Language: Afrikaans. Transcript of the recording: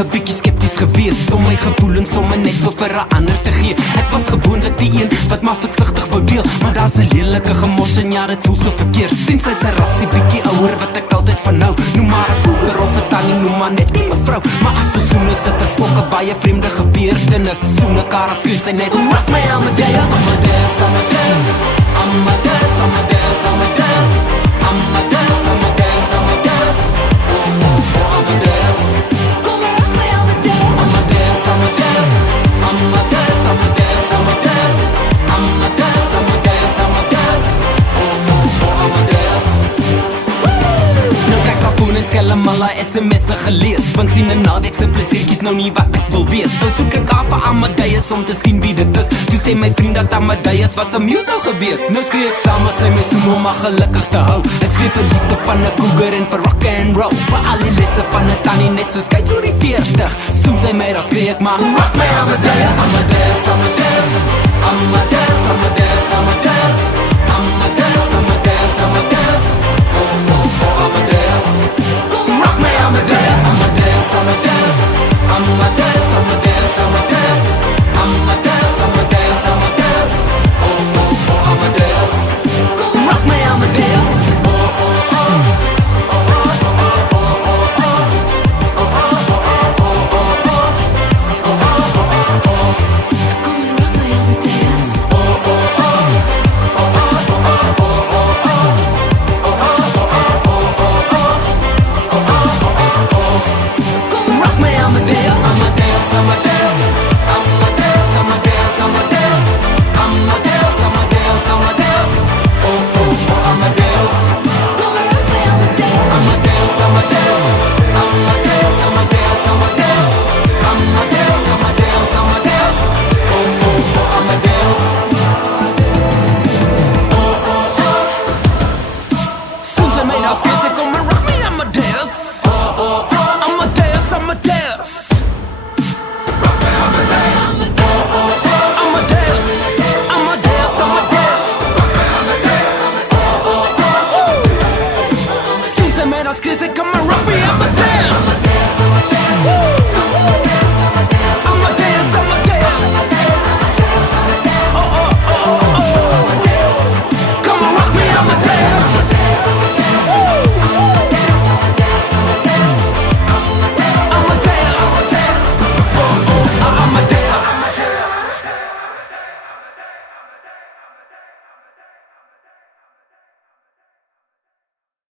'n bietjie skepties gewees om my gevoelens om my net so vir 'n ander te gee. Ek was gewoonlik die een wat maar versigtig wou deel, maar daar's 'n lelike gemors en ja, dit voel so verkeerd. Sien sy ratsie bietjie ouer wat ek altyd van nou. Noem maar 'n cougar of 'n tannie, noem maar net nie mevrou. Maar as so soene sit as ook 'n baie vreemde gebeurtenis. Soene kar skree sy net rock my Amadeus, Amadeus, Amadeus, Amadeus, Amadeus, Amadeus, Amadeus, Amadeus, Amadeus, oh, oh, oh, Amadeus. Come rock my Amadeus, Amadeus, Amadeus, Amadeus, Amadeus, Amadeus, Amadeus, Amadeus, Amadeus, oh, oh, oh, Amadeus. Nou kyk op phone en skelm al die sms'e gelees, want sien 'n naweek se plesiertjies nou nie wat ek wil wees. Dan soek ek af vir Amadeus om te sien wie dit is. Toe sê my vriend dat Amadeus was 'n muso gewees. Nou skree ek saam as hy my soen om maar gelukkig te hou. Ek skree vir liefde van 'n cougar en vir rock and roll, vir al die lesse van 'n tannie net so skei so die 40. Soen sy my dan skree ek maar rock my Amadeus, Amadeus, Amadeus, Amadeus, Amadeus, Amadeus, Amadeus, Amadeus, Amadeus, oh, oh, oh, Amadeus. Rock my Amadeus, Amadeus, Amadeus, Amadeus, Amadeus, Amadeus, Amadeus, Amadeus, Amadeus, oh, oh, oh, Amadeus. Rock my Amadeus, oh, oh, oh, oh, oh, oh, oh, oh, oh, Cause they come and rock me Amadeus.